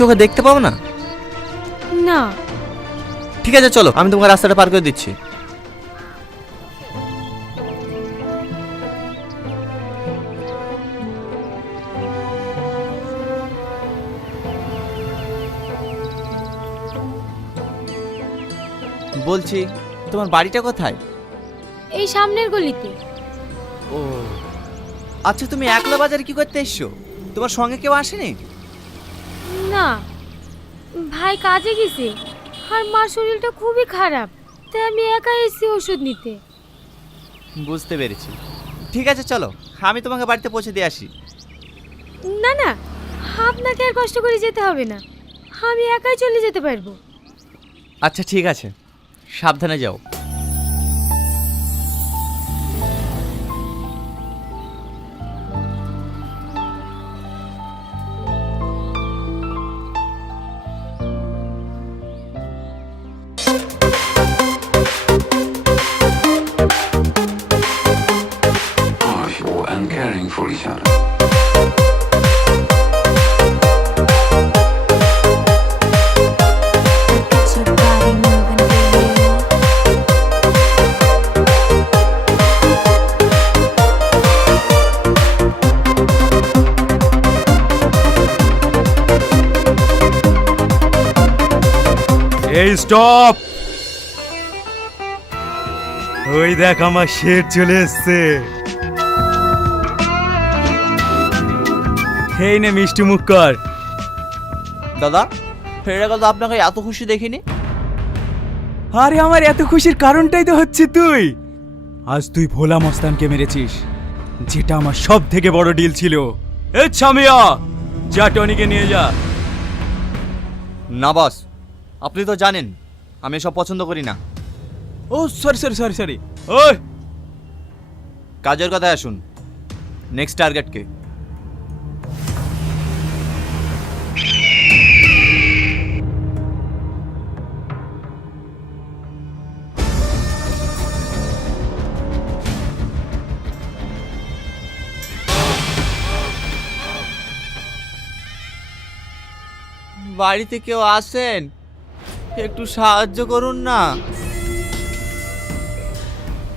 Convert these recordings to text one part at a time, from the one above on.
চোখে দেখতে পাবো না? না। ঠিক আছে চলো, আমি তোমাকে রাস্তাটা পার করে দিচ্ছি। বলছি, তোমার বাড়িটা কোথায়? এই সামনের গলিতে। ও আচ্ছা, তুমি একলা বাজারে কি করতে এসছো? তোমার সঙ্গে কেউ আসেনি? না, ভাই কাজে গেছে আর মার শরীরটা খুবই খারাপ, তাই আমি একা এসেছি ওষুধ নিতে। বুঝতে পেরেছি। ঠিক আছে চলো, আমি তোমাকে বাড়িতে পৌঁছে দিয়ে আসি। না না, আপনাকে আর কষ্ট করে যেতে হবে না, আমি একাই চলে যেতে পারবো। আচ্ছা ঠিক আছে, সাবধানে যাও। Joyful and caring for each other. Get your body moving, baby. এই স্টপ! ওই দেখ আমার শের চলে এসছে। এই নে মিষ্টি মুখ কর। দাদা, ফেরা গেল আপনাকে এত খুশি দেখিনি। আরে আমার এত খুশির কারণটাই তো হচ্ছে তুই। আজ তুই ভোলা মস্তানকে মেরেছিস, যেটা আমার সব থেকে বড় ডিল ছিল। এ ছামিয়া, যা টনিকে নিয়ে যা। না বস, আপনি তো জানেন আমি সব পছন্দ করি না। ও সরি সরি সরি সরি। ওই কাজের কথায় আসুন। নেক্সট টার্গেট কে? বাড়িতে কেউ আসেন? একটু সাহায্য করুন না।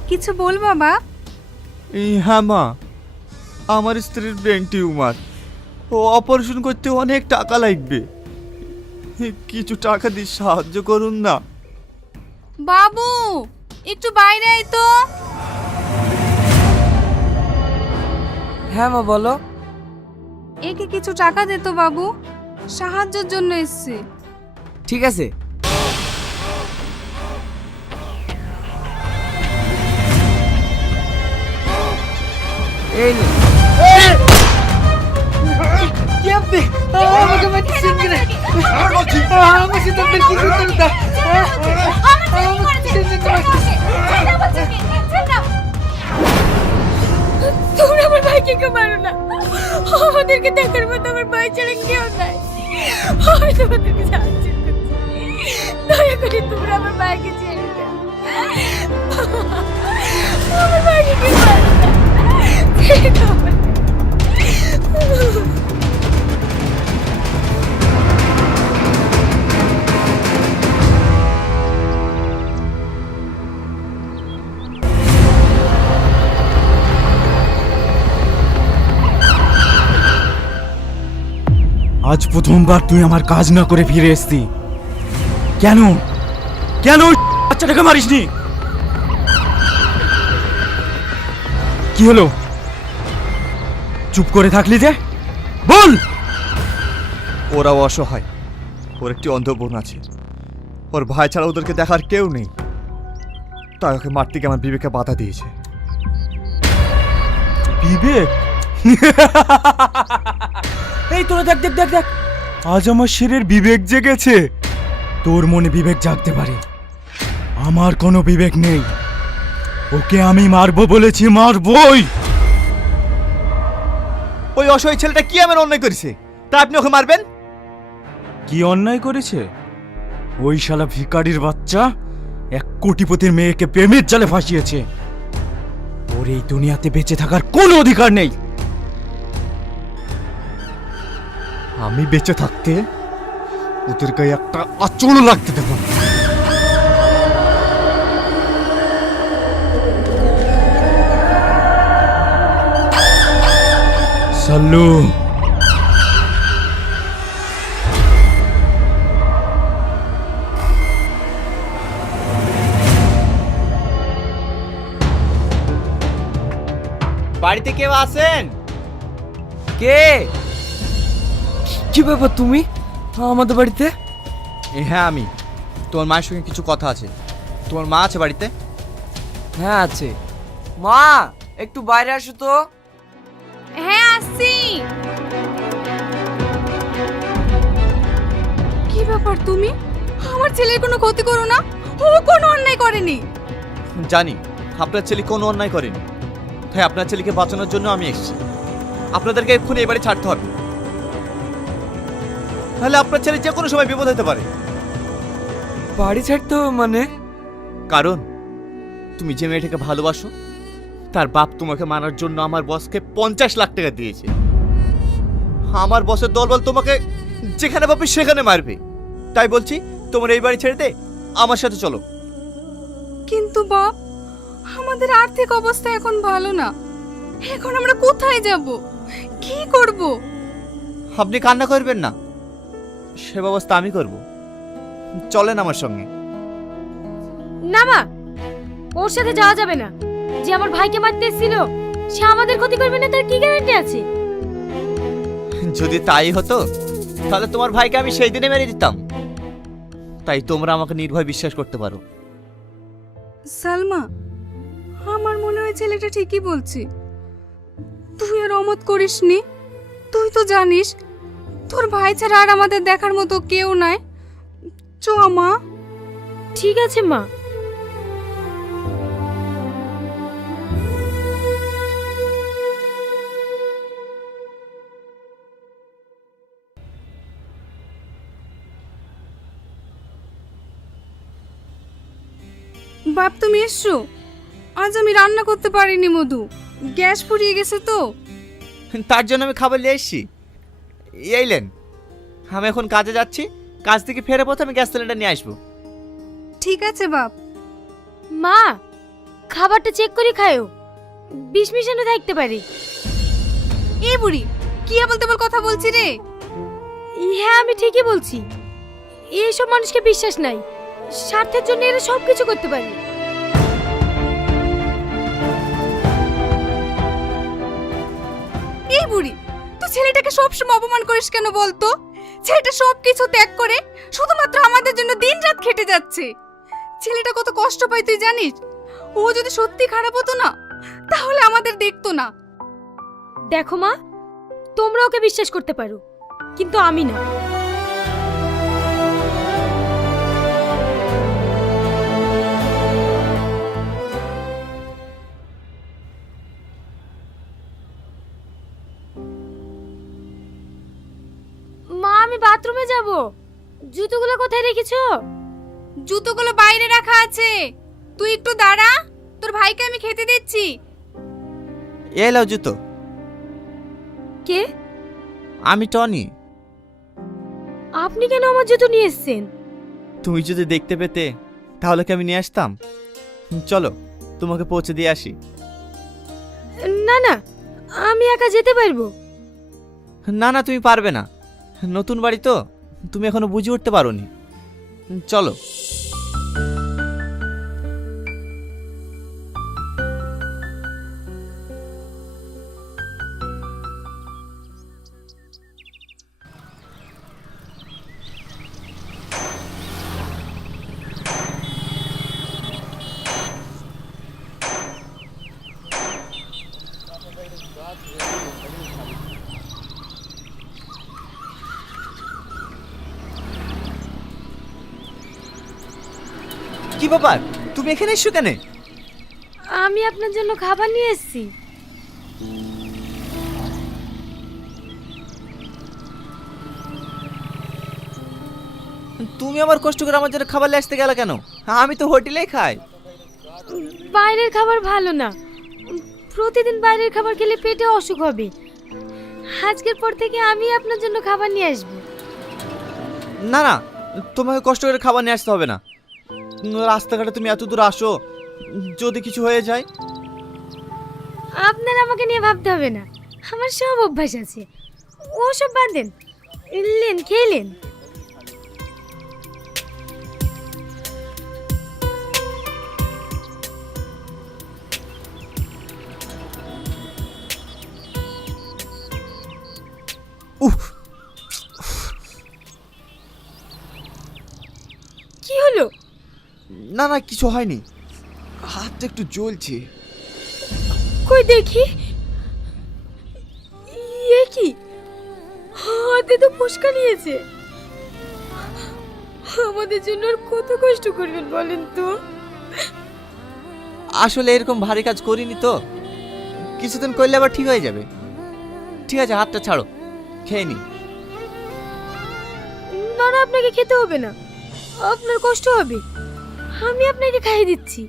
কিছু বল বাবা। হ্যাঁ মা, আমার স্ত্রীর ব্রেন টিউমার, ও অপারেশন করতে অনেক টাকা লাগবে, কিছু টাকা দিয়ে সাহায্য করুন না। বাবু একটু বাইরে আয় তো। হ্যাঁ মা বলো। একে কিছু টাকা দে তো বাবু, সাহায্যের জন্য এসছে। ঠিক আছে। এই নে। কি আপনি আমাকে মারছেন কেন? আমার সাথে আপনার কি শত্রুতা? তোমরা আমার ভাইকে কেউ মারো না, আমাদেরকে দেখার মতো আমার ভাই ছাড়া কেউ নাই। আমি তোমাদেরকে সাহায্য করছি, দয়া করে তোমরা আমার ভাইকে ছেড়ে দাও। আমার ভাইকে কেউ মারো না, ছেড়ে দাও আমাকে। আজ প্রথমবার তুই আমার কাজ না করে ফিরে এসেছি। কেন কেন বাচ্চাটাকে মারিসনি? কি হলো? চুপ করে থাকলি যে, বল। ওরাও অসহায়, ওর একটি অন্ধ বোন আছে, ওর ভাই ছাড়া ওদেরকে দেখার কেউ নেই, তাই ওকে মারতে গিয়ে আমার বিবেকে বাধা দিয়েছে। বিবেক? এই তোরা দেখ দেখ দেখ দেখ, আজ আমার শেরের বিবেক জেগেছে। তোর মনে বিবেক জাগতে পারে, আমার কোনো বিবেক নেই। ওকে আমি মারবো বলেছি, মারবই। ওই অসহায় ছেলেটা কি এমন অন্যায় করেছে তা আপনি ওকে মারবেন? কি অন্যায় করেছে? ওই শালা ভিখারির বাচ্চা 1 কোটিপতির মেয়েকে প্রেমের জালে ফাঁসিয়েছে। ওর এই দুনিয়াতে বেঁচে থাকার কোনো অধিকার নেই। আমি বেঁচে থাকতে ওদের গায়ে একটা আঁচড়ও লাগতে দেবো না। সাল্লু, বাড়িতে কেউ আছেন? কে? কি ব্যাপার তুমি আমাদের বাড়িতে? হ্যাঁ আমি। তোমার মায়ের সঙ্গে কিছু কথা আছে। তোমার মা আছে বাড়িতে? হ্যাঁ আছে। মা একটু বাইরে আসো তো। হ্যাঁ আসছি। কি ব্যাপার তুমি? আমার ছেলের কোনো ক্ষতি করো না, ও কোনো অন্যায় করেনি। জানি আপনার ছেলে কোনো অন্যায় করেনি, তাই আপনার ছেলেকে বাঁচানোর জন্য আমি এসেছি। আপনাদেরকে এক্ষুনি এবারে ছাড়তে হবে, তাহলে আপনার ছেলে যে কোনো সময় বিপদ হতে পারে। বাড়ি ছাড়তে হবে মানে? কারণ তুমি যে মেয়েটাকে ভালোবাসো তার বাপ তোমাকে মারার জন্য আমার বসকে 50 লাখ টাকা দিয়েছে। আমার বসের দলবল তোমাকে যেখানে পাবে সেখানে মারবে। তাই বলছি তোমার এই বাড়ি ছেড়ে দে, আমার সাথে চলো। কিন্তু বাপ, আমাদের আর্থিক অবস্থা এখন ভালো না, এখন আমরা কোথায় যাব, কি করব? আপনি কান্না করবেন না, সে ব্যবস্থা আমি করব। চলেন আমার সঙ্গে। না মা, ওর সাথে যাওয়া যাবে না। যে আমার ভাইকে মারতে এসেছিল সে আমাদের ক্ষতি করবে না, তার কি গ্যারান্টি আছে? যদি তাই হতো তাহলে তোমার ভাইকে আমি সেই দিনে মেরে দিতাম। তাই তোমরা আমাকে নির্ভয় বিশ্বাস করতে পারো। সালমা, আমার মনে হয় ছেলেটা ঠিকই বলছে। তুই আর অমত করিসনি। তুই তো জানিস তোর ভাই ছাড়া আর আমাদের দেখার মতো কেউ নাই। চ মা। ঠিক আছে মা। বাপ তুমি এসছো? আজ আমি রান্না করতে পারিনি মধু, গ্যাস ফুরিয়ে গেছে তো। তার জন্য আমি খাবার নিয়ে এসেছি। এইলেন, আমি এখন কাজে যাচ্ছি, কাজ থেকে ফেরে পথে আমি গ্যাস সিলিন্ডার নিয়ে আসবো। ঠিক আছে বাপ। মা, খাবারটা চেক করে খায়ো, বিষ মিশানো থাকতে পারে। এই বুড়ি কি বলতে বল কথা বলছি রে? হ্যাঁ আমি ঠিকই বলছি। এইসব মানুষকে বিশ্বাস নাই, স্বার্থের জন্য এরা সব কিছু করতে পারে। এই বুড়ি, তুই ছেলেটাকে সবসময় অপমান করিস কেন বলতো? ছেলেটা সব কিছু ত্যাগ করে শুধুমাত্র আমাদের জন্য দিনরাত খেটে যাচ্ছে। ছেলেটা কত কষ্ট পায় তুই জানিস? ও যদি সত্যি খারাপ হতো না তাহলে আমাদের দেখতো না। দেখো মা, তোমরা ওকে বিশ্বাস করতে পারো, কিন্তু আমি না। মা, আমি বাথরুমে যাব। জুতোগুলো কোথায় রেখেছো? জুতোগুলো বাইরে রাখা আছে, তুই একটু দাঁড়া, তোর ভাইকে আমি খেতে দিচ্ছি। এলাও জুতো। কে? আমি টনি। আপনি কেন আমার জুতো নিয়ে এসেছেন? তুমি যদি দেখতে পেতে তাহলে কি আমি নিয়ে আসতাম? চলো তোমাকে পৌঁছে দিয়ে আসি। না না, আমি একা যেতে পারবো। না না, তুমি পারবে না, নতুন বাড়ি তো, তুমি এখনো বুঝে উঠতে পারোনি। চলো। কি ব্যাপার, তুমি এখানে এসছো কেন? আমি আপনার জন্য খাবার নিয়ে এসেছি। তুমি আবার কষ্ট করে আমার জন্য খাবার নিয়ে আসতে গেলে কেন? আমি তো হোটেলেই খাই। বাইরের খাবার ভালো না, প্রতিদিন বাইরের খাবার খেলে পেটে অসুখ হবে। আজকের পর থেকে আমি আপনার জন্য খাবার নিয়ে আসবো। না না, তোমাকে কষ্ট করে খাবার নিয়ে আসতে হবে না। রাস্তাঘাটে তুমি এত দূর আসো, যদি কিছু হয়ে যায়। আপনার আমাকে নিয়ে ভাবতে হবে না, আমার সব অভ্যাস আছে। ও সব বাদ দেন, লেন খেয়ে লেন। উফ, কি হলো? না না, কিছু হয়নি, হাতটা একটু জ্বলছে। কই দেখি। এ কি, হাতে তো ফোসকা নিয়েছে। আমাদের জন্য আর কত কষ্ট করবেন বলেন তো। আসলে এরকম ভারী কাজ করিনি তো, কিছুদিন করলে আবার ঠিক হয়ে যাবে। ঠিক আছে, হাতটা ছাড়ো, খেয়ে নি। না না, আপনাকে খেতে হবে না, আপনার কষ্ট হবে। আমি আপনাকে খাইয়ে দিচ্ছি।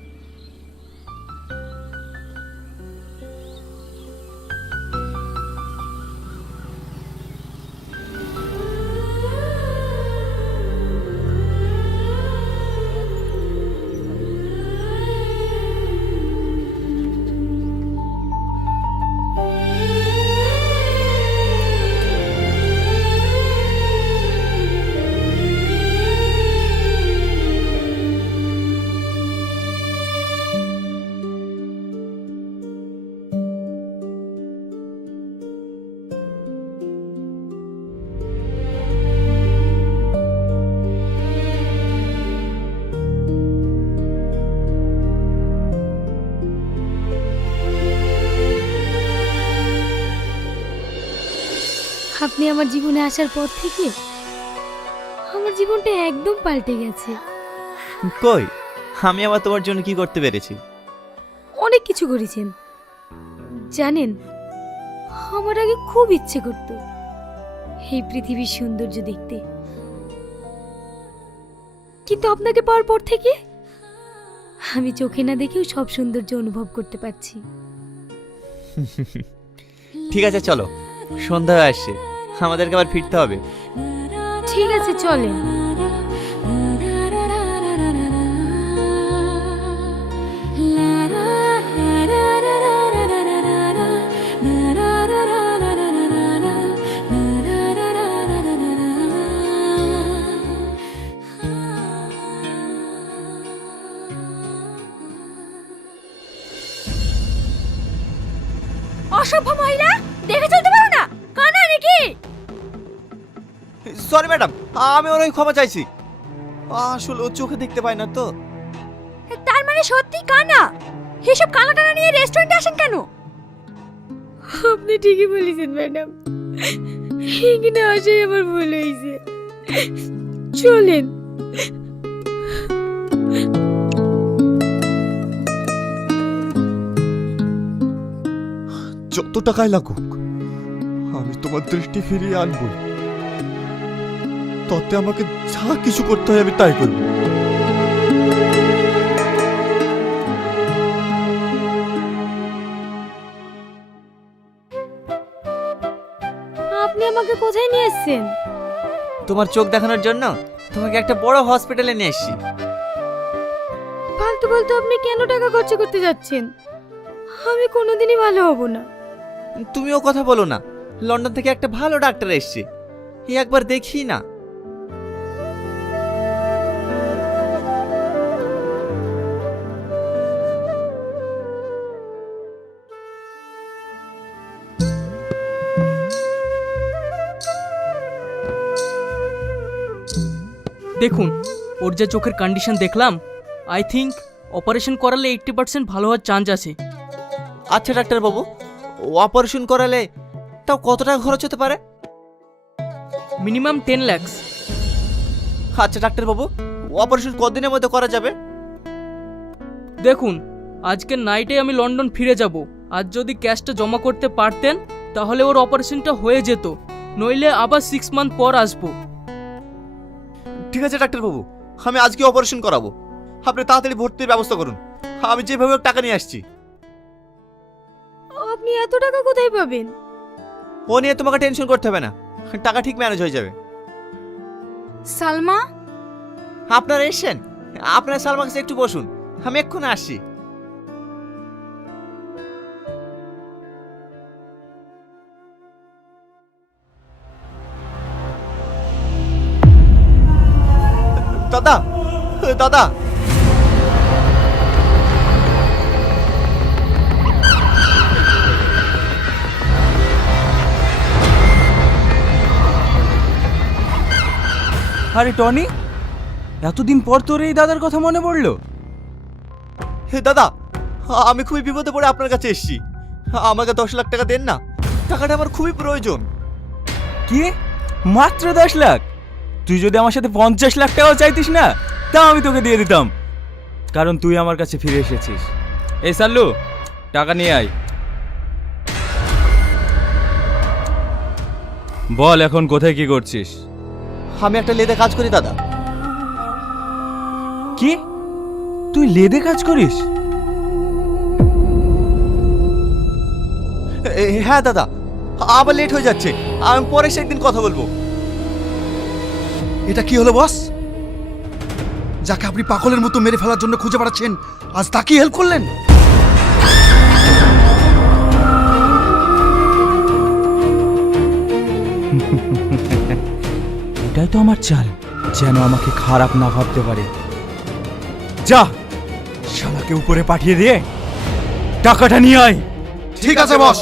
আপনি আমার জীবনে আসার পর থেকে আমার জীবনটা একদম পাল্টে গেছে। কই, আমি আবার তোমার জন্য কি করতে পেরেছি? অনেক কিছু করেছেন জানেন। আমার আগে খুব ইচ্ছে করতো এই পৃথিবীর সৌন্দর্য দেখতে, কিন্তু আপনাকে পাওয়ার পর থেকে আমি চোখে না দেখেও সব সৌন্দর্য অনুভব করতে পারছি। ঠিক আছে, চলো, সন্ধ্যা হয়ে আসছে, আমাদেরকে আবার ফিরতে হবে। ঠিক আছে, চলেন। অসভ্য মহিলা, দেখে চলতে পারো না, কানা নাকি? সরি ম্যাডাম, আমি অনেক ক্ষমা চাইছি। আসলে ও চোখে দেখতে পায় না তো। তার মানে সত্যি কানা? এসব কানা টানা নিয়ে রেস্টুরেন্টে আসেন কেন? আপনি ঠিকই বলেছেন ম্যাডাম, এখানে আসাই আমার ভুল হয়েছে। চলেন। যত টাকাই লাগুক, আমি তোমার দৃষ্টি ফিরিয়ে আনবো। তাতে আমাকে যা কিছু করতে হয় আমি তাই করব। আপনি আমাকে কোথায় নিয়ে এসেছেন? তোমার চোখ দেখানোর জন্য তোমাকে একটা বড় হসপিটালে নিয়ে এসেছি। ফালতু ফালতু আপনি কেন টাকা খরচ করতে যাচ্ছেন? আমি কোনোদিনই ভালো হব না। তুমিও কথা বলো না, লন্ডন থেকে একটা ভালো ডাক্তার এসেছে, একবার দেখি না। দেখুন, ওর যে চোখের কন্ডিশন দেখলাম, আই থিঙ্ক অপারেশন করালে 80% ভালো হওয়ার চান্স আছে। আচ্ছা ডাক্তারবাবু, অপারেশন করালে তাও কত টাকা খরচ হতে পারে? Minimum 10 lakhs। আচ্ছা ডাক্তারবাবু, অপারেশন কতদিনের মধ্যে করা যাবে? দেখুন, আজকে নাইটে আমি লন্ডন ফিরে যাব। আজ যদি ক্যাশটা জমা করতে পারতেন তাহলে ওর অপারেশনটা হয়ে যেত, নইলে আবার 6 মান্থ পর আসবো। ঠিক আছে ডাক্তারবাবু, আমি আজকে অপারেশন করাবো। আপনি তাড়াতাড়ি ভর্তির ব্যবস্থা করুন, আমি যেভাবে হোক টাকা নিয়ে আসছি। আপনি এত টাকা কোথায় পাবেন? ও নিয়ে তোমাকে টেনশন করতে হবে না, টাকা ঠিক ম্যানেজ হয়ে যাবে। সালমা, আপনারা এসেছেন? আপনার সালমার কাছে একটু বসুন, আমি এক্ষুনি আসছি। দাদা, দাদা, আরে টনি, এতদিন পর তোর এই দাদার কথা মনে পড়লো? দাদা, আমি খুবই বিপদে পড়ে আপনার কাছে এসেছি। আমাকে 10 লাখ টাকা দেন না, টাকাটা আমার খুবই প্রয়োজন। কি, মাত্র 10 লাখ? তুই যদি আমার সাথে 50 লাখ টাকাও চাইতিস না, তা আমি তোকে দিয়ে দিতাম, কারণ তুই আমার কাছে ফিরে এসেছিস। এই সাল্লু, টাকা নিয়ে আয়। বল এখন কোথায় কি করছিস? আমি একটা লেদে কাজ করি দাদা। কি, তুই লেদে কাজ করিস? হ্যাঁ দাদা, আবার লেট হয়ে যাচ্ছে, আমি পরে সে একদিন কথা বলবো। এটা কি হলো বস? যাকে আপনি পাগলের মতো মেরে ফেলার জন্য খুঁজে বেড়াচ্ছেন, আজ তাকেই হেল্প করলেন? এটাই তো আমার চাল, যেন আমাকে খারাপ না ভাবতে পারে। যা, শালাকে উপরে পাঠিয়ে দিয়ে টাকাটা নিয়ে আয়। ঠিক আছে বস।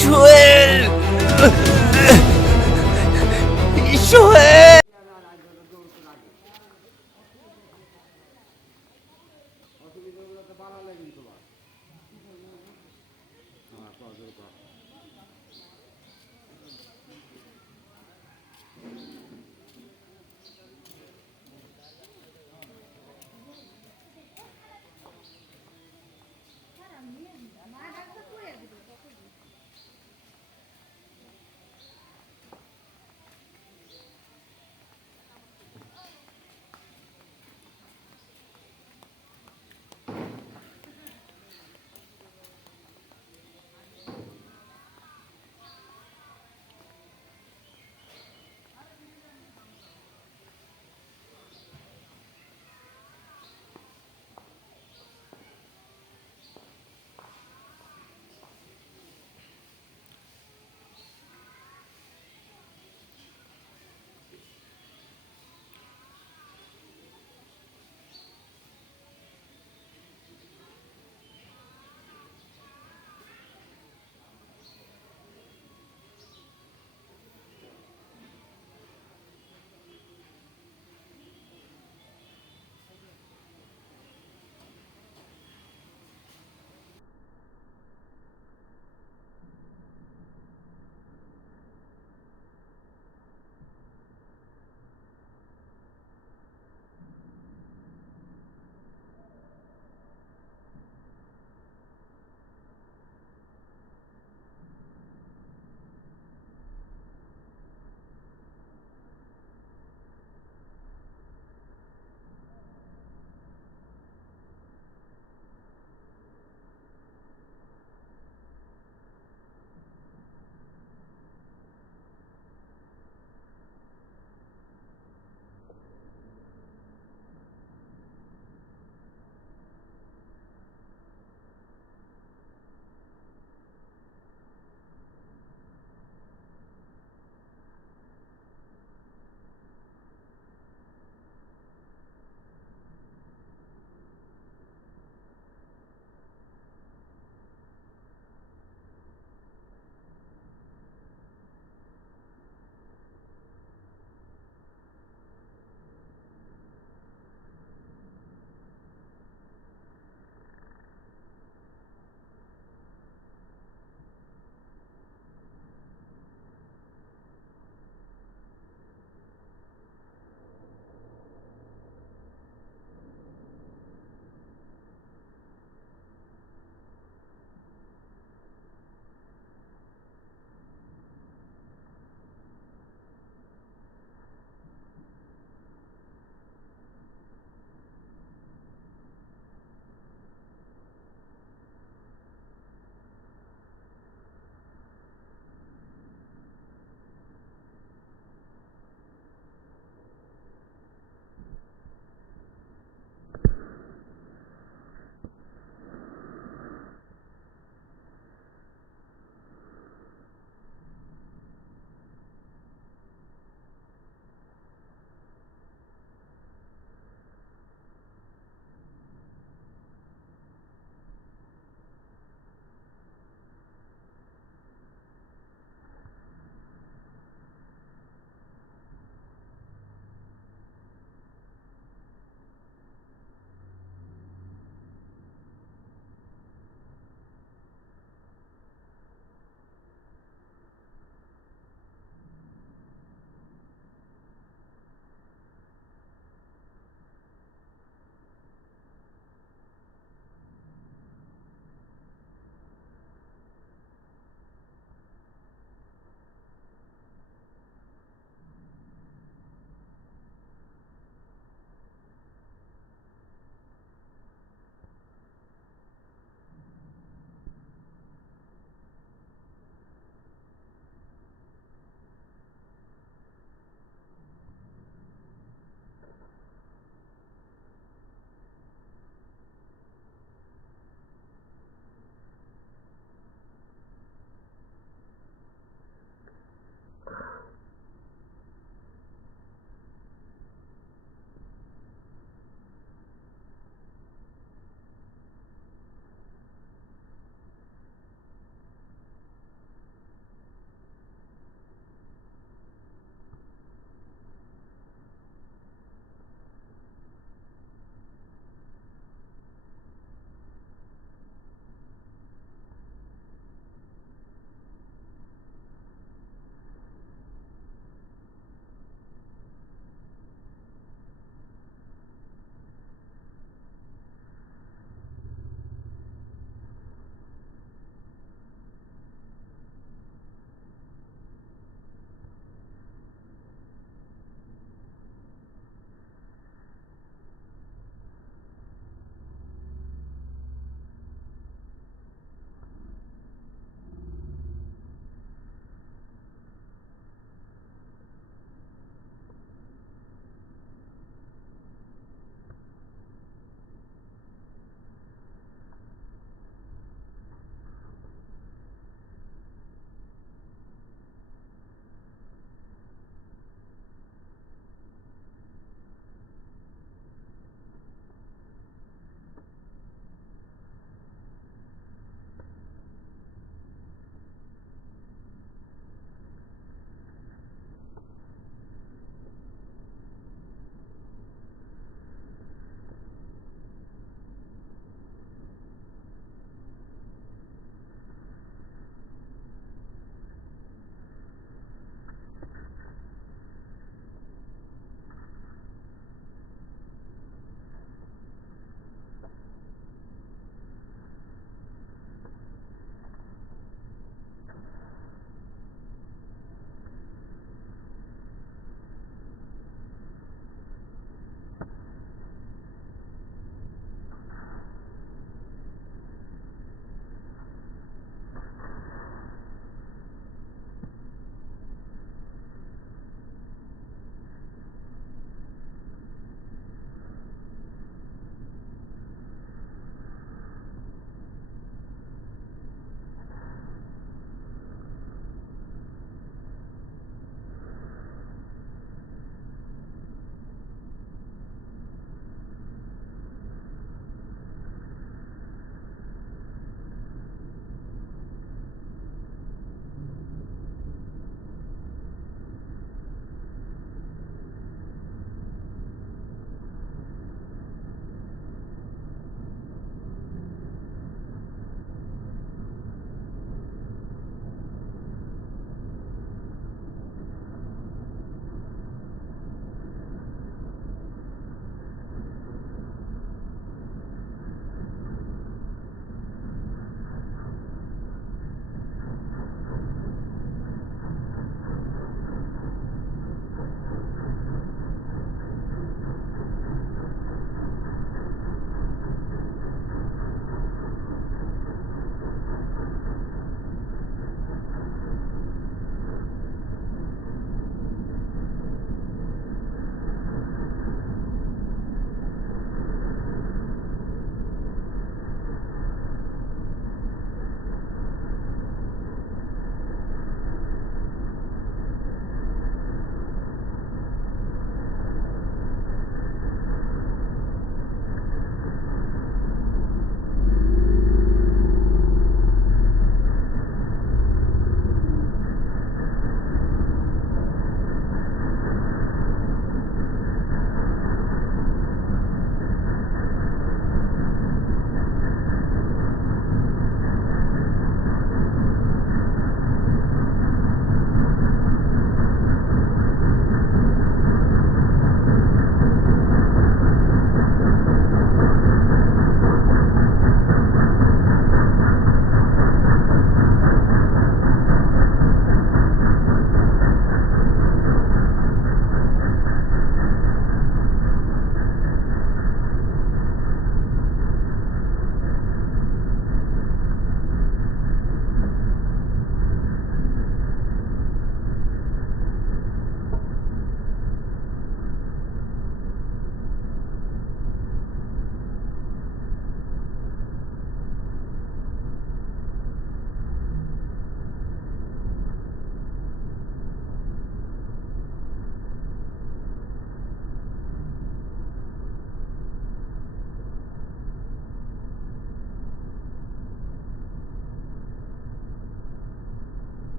সোহেল, সোহেল।